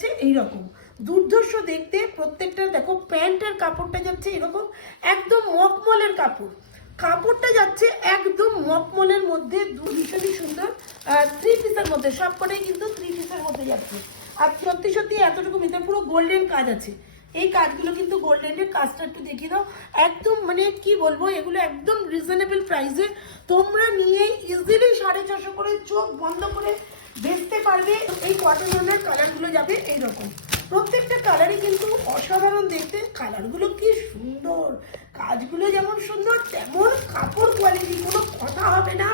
যাচ্ছে এইরকম দুর্ধর্ষ দেখতে। প্রত্যেকটা দেখো প্যান্টের কাপড়টা যাচ্ছে এরকম একদম মখমলের কাপড়, কাপড়টা যাচ্ছে একদম মখমলের মধ্যে, ভীষণই সুন্দর। থ্রি পিসের মধ্যে সবকটাই কিন্তু থ্রি পিসের মধ্যে যাচ্ছে। আর সত্যি সত্যি এতটুকু ভিতরে পুরো গোল্ডেন কাজ আছে। এই কাজগুলো কিন্তু গোল্ডেনের কাজটা একটু দেখিয়ে দাও। একদম মানে কি বলবো, এগুলো একদম রিজনেবল প্রাইসে তোমরা নিয়ে ইজিলি 650 করে চোখ বন্ধ করে বেচতে পারবে। এই কটনের কালারগুলো যাবে এইরকম, প্রত্যেকটা কালারই কিন্তু অসাধারণ দেখতে। কালারগুলো কি সুন্দর, কাজগুলো যেমন সুন্দর তেমন কাপড় কোয়ালিটি, কোনো কথা হবে না।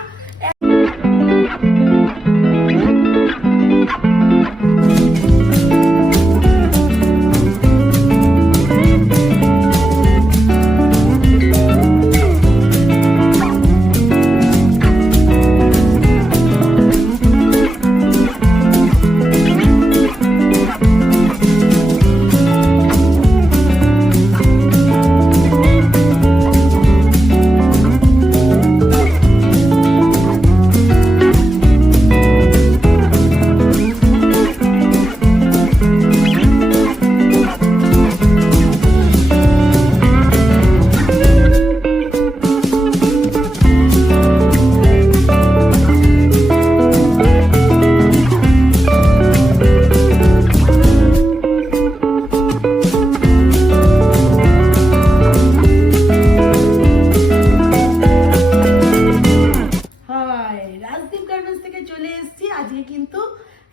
চলে এসেছি আজকে কিন্তু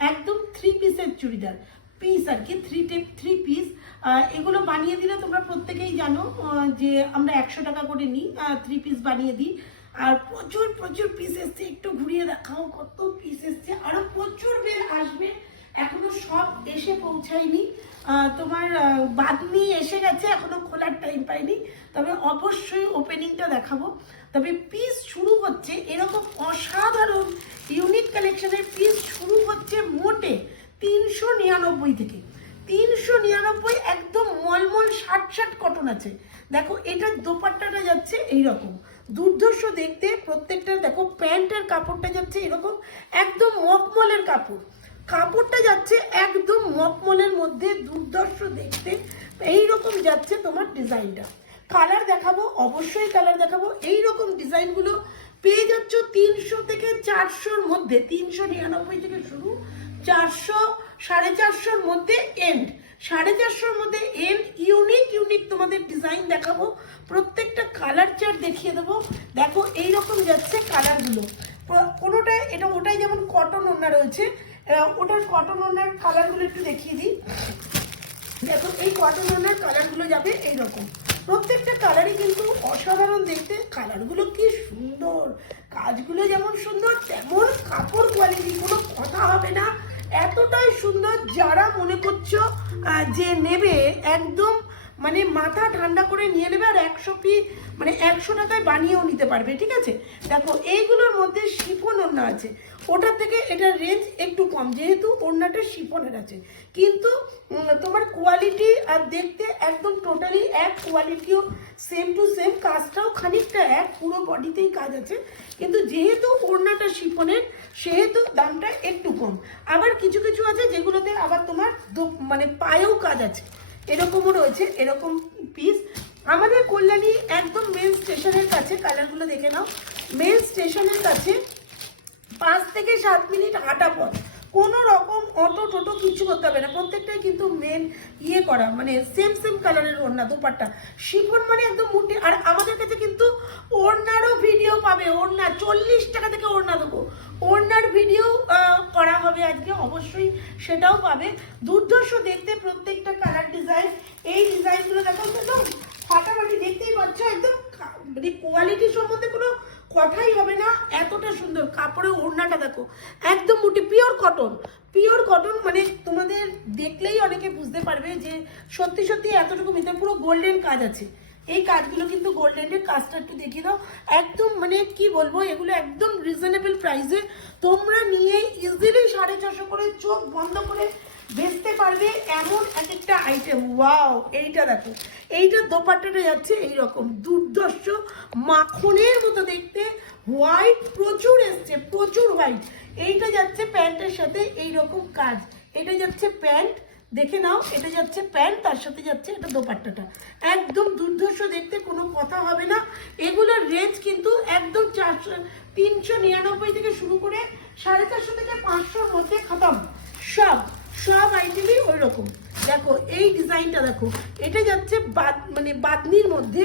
একদম থ্রি পিসের চুড়িদার পিস আর কি, থ্রি পিস। এগুলো বানিয়ে দিলে তোমরা প্রত্যেকেই জানো যে আমরা 100 টাকা করে নিই, থ্রি পিস বানিয়ে দিই। আর প্রচুর প্রচুর পিস এসছে, একটু ঘুরিয়ে দেখাও কত পিস এসছে, আরো প্রচুর বের আসবে, এখনো সব এসে পৌঁছায়নি। তোমার বাদনি এসে গেছে, এখনো খোলার টাইম পাইনি, তবে অবশ্যই ওপেনিংটা দেখাবো। তবে পিস শুরু হচ্ছে এরকম অসাধারণ ইউনিক কালেকশনের পিস শুরু হচ্ছে মোটে 399 থেকে। 399 একদম মলমল শার্ট কটন আছে। দেখো এটার দোপাট্টাটা যাচ্ছে এইরকম দুর্ধর্ষ দেখতে। প্রত্যেকটা দেখো প্যান্টের কাপড়টা যাচ্ছে এরকম একদম মখমলের কাপড়, কাপড়টা যাচ্ছে একদম মখমলের মধ্যে, দুর্ধর্ষ দেখতে এইরকম যাচ্ছে তোমার ডিজাইনটা। কালার দেখাবো, অবশ্যই কালার দেখাবো। এইরকম ডিজাইনগুলো পেয়ে যাচ্ছ 300 থেকে 400-র মধ্যে, 399 থেকে শুরু, 400 450-র মধ্যে এন্ড, 450-র মধ্যে এন্ড। ইউনিক তোমাদের ডিজাইন দেখাবো, প্রত্যেকটা কালার চার্ট দেখিয়ে দেবো। দেখো এইরকম যাচ্ছে কালারগুলো, কোনোটায় এটা ওটাই যেমন কটন ওড়না রয়েছে, ওটার কটন ওড়নার কালারগুলো একটু দেখিয়ে দিই। দেখো এই কটন ওড়নার কালারগুলো যাবে এইরকম, প্রত্যেকটা কালারই কিন্তু অসাধারণ দেখতে। কালারগুলো কি সুন্দর, কাজগুলো যেমন সুন্দর তেমন কাপড় কোয়ালিটি, কোনো কথা হবে না, এতটাই সুন্দর। যারা মনে করছো যে নেবে একদম মানে মাথা ঠান্ডা করে নিয়ে নেবে, আর 100 পিস মানে 100 টাকায় বানিয়েও নিতে পারবে, ঠিক আছে। দেখো এইগুলোর মধ্যে শিফন ওড়না আছে, ওটার থেকে এটার রেঞ্জ একটু কম, যেহেতু ওড়নাটা শিফনের আছে, কিন্তু তোমার কোয়ালিটি আর দেখতে একদম টোটালি এক, কোয়ালিটিও সেম টু সেম, কাজটাও খানিকটা এক, পুরো বডিতেই কাজ আছে, কিন্তু যেহেতু ওড়নাটা শিফনের সেহেতু দামটা একটু কম। আবার কিছু কিছু আছে যেগুলোতে আবার তোমার মানে পায়েও কাজ আছে, এরকমও রয়েছে এরকম পিস। আমাদের কল্যাণী একদম মেন স্টেশনের কাছে, কালারগুলো দেখে নাও, মেন স্টেশনের কাছে 5 থেকে 7 মিনিট হাঁটা পথ, কোনো রকম অটো টোটো কিছু করতে হবে না, প্রত্যেকটাই কিন্তু মেন ইয়ে করা, মানে সেম কালারের ওড়না, দুপাট্টা শিফন মানে একদম মুঠি। আর আমাদের কাছে কিন্তু ওড়নারও ভিডিও পাবে, ওড়না 40 টাকা থেকে ওড়না দেবো, ওড়নার ভিডিও করা হবে আজকে, অবশ্যই সেটাও পাবে। দুর্ধর্ষ দেখতে প্রত্যেকটা কালার ডিজাইন, এই ডিজাইনগুলো দেখো একদম ফাটাফাটি, দেখতেই পাচ্ছ একদম, মানে কোয়ালিটি সম্বন্ধে কোনো কথাই হবে না, এতটা সুন্দর কাপড়ের ওড়নাটা দেখো একদম মুঠি, পিওর কটন, মানে তোমাদের দেখলেই অনেকে বুঝতে পারবে যে সত্যি সত্যি এতটুকু ভিতরে পুরো গোল্ডেন কাজ আছে। এই কাজগুলো কিন্তু গোল্ডেনের কাজটা একটু দেখিয়ে দাও, একদম মানে কি বলবো, এগুলো একদম রিজনেবল প্রাইসে তোমরা নিয়ে ইজিলি 450 করে চোখ বন্ধ করে বেচতে পারবে, এমন এক একটা আইটেম। ওয়াও, এইটা দেখো, এইটার দোপাট্টাটা যাচ্ছে এইরকম দুর্ধর্ষ মাখনের মতো দেখতে, হোয়াইট প্রচুর এসছে, প্রচুর হোয়াইট। এইটা যাচ্ছে প্যান্টের সাথে এইরকম কাজ, এটা যাচ্ছে প্যান্ট, দেখে নাও, এটা যাচ্ছে প্যান্ট, তার সাথে যাচ্ছে এটা দোপাট্টাটা। একদম দুর্ধর্ষ দেখতে, কোনো কথা হবে না। এগুলোর রেঞ্জ কিন্তু একদম 399 থেকে শুরু করে 450 থেকে 500-র মধ্যে খতম। সব আইটেমই ওই রকম। দেখো এই ডিজাইনটা দেখো, এটা যাচ্ছে মানে বাদনির মধ্যে,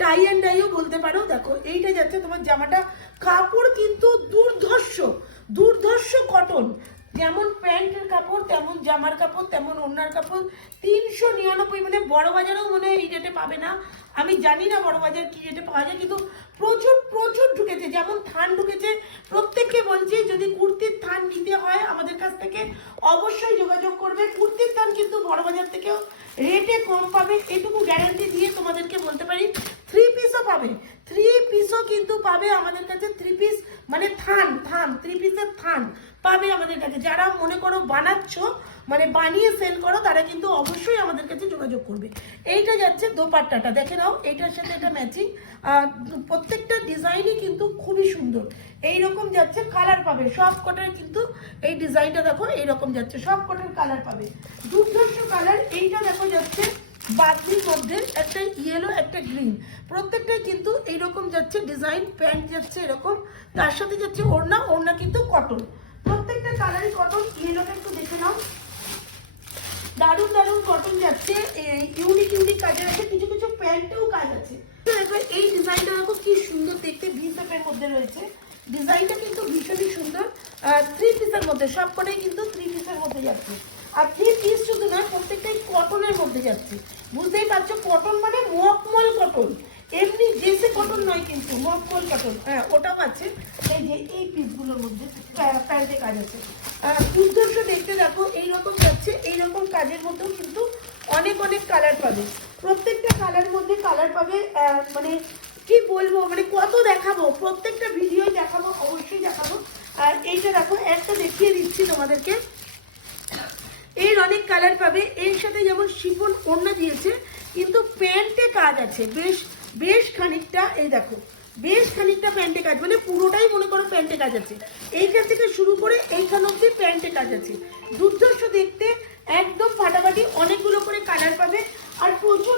টাই অ্যান্ড ডাইও বলতে পারো। দেখো এইটা যাচ্ছে তোমার জামাটা, কাপড় কিন্তু দুর্ধর্ষ কটন। যেমন প্যান্টের কাপড়, তেমন জামার কাপড়, তেমন ওড়নার কাপড়। 399, মানে বড় বাজারেও মনে হয় এই রেটে পাবে না। আমি জানি না বড় বাজার কি রেটে পাওয়া যায়, কিন্তু প্রচুর ঢুকেছে। যেমন থান ঢুকেছে, প্রত্যেককে বলছি যদি কুর্তির থান নিতে হয় আমাদের কাছ থেকে অবশ্যই যোগাযোগ করবে। কুর্তির থান কিন্তু বড় বাজার থেকেও রেটে কম পাবে, এটুকু গ্যারান্টি দিয়ে তোমাদেরকে বলতে পারি। 3 পিসও পাবে, 3 পিসও কিন্তু পাবে আমাদের কাছে। 3 পিস মানে থান 3 পিসের থান পাবে আমাদের কাছে। যারা মনে করো বানাচ্ছ, মানে বানিয়ে সেল করো, তারা কিন্তু অবশ্যই আমাদের কাছে যোগাযোগ করবে। এইটা যাচ্ছে দোপাট্টাটা, দেখে নাও, এইটার সাথে এটা ম্যাচিং। প্রত্যেকটা ডিজাইনই কিন্তু খুবই সুন্দর। এইরকম যাচ্ছে, কালার পাবে সব কটার, কিন্তু এই ডিজাইনটা দেখো এইরকম যাচ্ছে, সব কটার কালার পাবে, দুর্ধর্ষ কালার। এইটা দেখো যাচ্ছে বাদনির মধ্যে, একটা ইয়েলো একটা গ্রিন, প্রত্যেকটাই কিন্তু এইরকম যাচ্ছে ডিজাইন। প্যান্ট যাচ্ছে এরকম, তার সাথে যাচ্ছে ওড়না কিন্তু কটন, প্রত্যেকটা কালারই কটন। ইয়েলোটা একটু দেখে নাও, দারুণ কটন যাচ্ছে। ইউনিক কাজের আছে, কিছু প্যান্টেও কাজ আছে। দেখো এই ডিজাইনটা দেখো কি সুন্দর দেখতে, ভি শেপের মধ্যে রয়েছে। ডিজাইনটা কিন্তু ভীষণই সুন্দর। 3 পিসের মধ্যে, সবকটাই কিন্তু 3 পিসের মধ্যে যাচ্ছে। আর 3 পিস শুধু নয়, প্রত্যেকটাই কটনের মধ্যে যাচ্ছে। বুঝতেই পারছো, কটন মানে মখমল কটন, এমনি জেসে কটন নয় কিন্তু, মখমল কটন। হ্যাঁ, ওটাও আছে। এই যে এই পিসগুলোর মধ্যে প্যান্টে কাজ আছে, দুর্ধর্ষ দেখতে। দেখো এইরকম যাচ্ছে, এইরকম কাজের মধ্যেও কিন্তু অনেক কালার পাবে। প্রত্যেকটা কালার মধ্যে কালার পাবে। মানে কি বলবো, মানে কত দেখাবো, প্রত্যেকটা ভিডিও দেখাবো, অবশ্যই দেখাবো। আর এইটা দেখো, একটা দেখিয়ে দিচ্ছি তোমাদেরকে, এর অনেক কালার পাবে। এর সাথে যেমন শিফন ওড়না দিয়েছে, কিন্তু প্যান্টে কাজ আছে বেশ খানিকটা। এই দেখো বেশ খানিকটা প্যান্টে কাজ, মানে পুরোটাই মনে করো প্যান্টে কাজ আছে। এইখান থেকে শুরু করে এইখান অব্দি প্যান্টে কাজ আছে, দুর্ধর্ষ দেখতে, একদম ফাটাফাটি। অনেকগুলো করে কালার পাবে, আর প্রচুর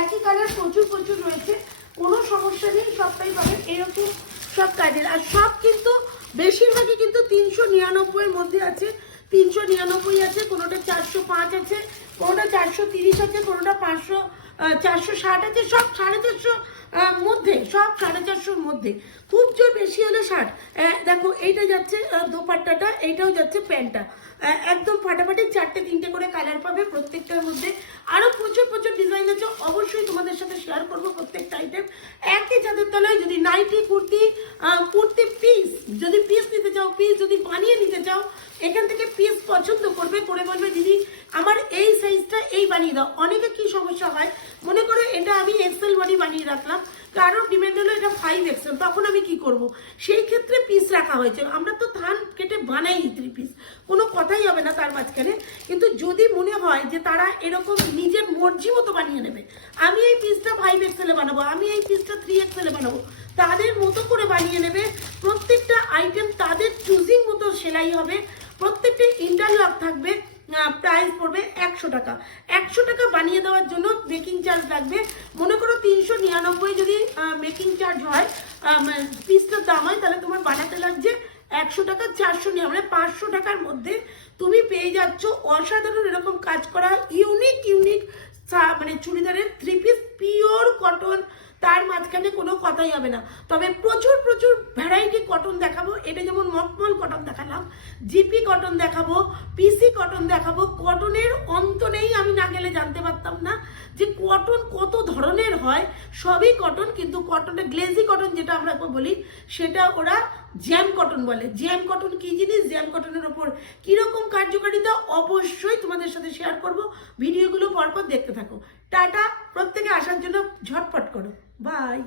একই কালার প্রচুর রয়েছে, কোনো সমস্যা নেই, সবটাই পাবে এরকম সব কাজের। আর সব কিন্তু বেশিরভাগই কিন্তু 399-এর মধ্যে আছে, 399 আছে, কোনোটা 405 আছে, কোনোটা 430 আছে, কোনোটা 460 আছে, সব 450 মধ্যে, সব 450-র মধ্যে, খুব জোর বেশি হলে 60। দেখো এইটা যাচ্ছে দোপাট্টাটা, এইটাও যাচ্ছে প্যান্টটা, একদম ফাটাফাটি। 4টে-3টে করে কালার পাবে প্রত্যেকটার মধ্যে। আরো প্রচুর ডিজাইন আছে, অবশ্যই তোমাদের সাথে শেয়ার করবো প্রত্যেকটা আইটেম। একই ছাদের তলায় যদি নাইটি, কুর্তি পিস, যদি পিস নিতে চাও, পিস যদি বানিয়ে নিতে চাও, এখান থেকে পিস পছন্দ করবে, করে বলবে দিদি আমার এই সাইজটা এই বানিয়ে দাও। অনেকে কি সমস্যা হয়, মনে করে এটা আমি এক্সেল বডি বানিয়ে রাখলাম, কারোর ডিমান্ড হলো এটা 5XL, তখন আমি কি করব? সেই ক্ষেত্রে পিস রাখা হয়েছে। আমরা তো থান কেটে বানাই 3 পিস, কোনো কথাই হবে না তার মাঝখানে। কিন্তু যদি মনে হয় যে তারা এরকম নিজের মর্জি মতো বানিয়ে নেবে, আমি এই পিসটা 5XL বানাবো, আমি এই পিসটা 3XL বানাবো, তাদের মতো করে বানিয়ে নেবে। প্রত্যেকটা আইটেম তাদের চুজিং মতো সেলাই হবে, প্রত্যেকটা ইন্টারলক থাকবে। প্রাইস পড়বে 100 টাকা। 100 টাকা বানিয়ে দেওয়ার জন্য মেকিং চার্জ লাগবে। মনে করো 399 যদি মেকিং চার্জ হয়, পিসটার দাম হয়, তাহলে তোমার বানাতে লাগছে 100 টাকা। 400 মানে 500 টাকার মধ্যে তুমি পেয়ে যাচ্ছ অসাধারণ এরকম কাজ করা ইউনিক মানে চুড়িদারের 3 পিস পিওর কটন, তার মাঝখানে কোনো কথাই হবে না। তবে প্রচুর ভ্যারাইটি কটন দেখাবো। এটা যেমন মখমল কটন দেখালাম, জিপি কটন দেখাবো, পিসি কটন দেখাবো। কটনের অন্ত নেই, আমি না গেলে জানতে পারতাম না যে কটন কত ধরনের হয়। সবই কটন, কিন্তু কটনের গ্লেজি কটন যেটা আমরা বলি, সেটা ওরা জ্যাম কটন বলে। জ্যাম কটন কি জিনিস, জ্যাম কটনের ওপর কিরকম কার্যকারিতা, অবশ্যই তোমাদের সাথে শেয়ার করব। ভিডিওগুলো পরপর দেখতে থাকো। টাটা, প্রত্যেকে আসার জন্য ঝটপট করো। বাই।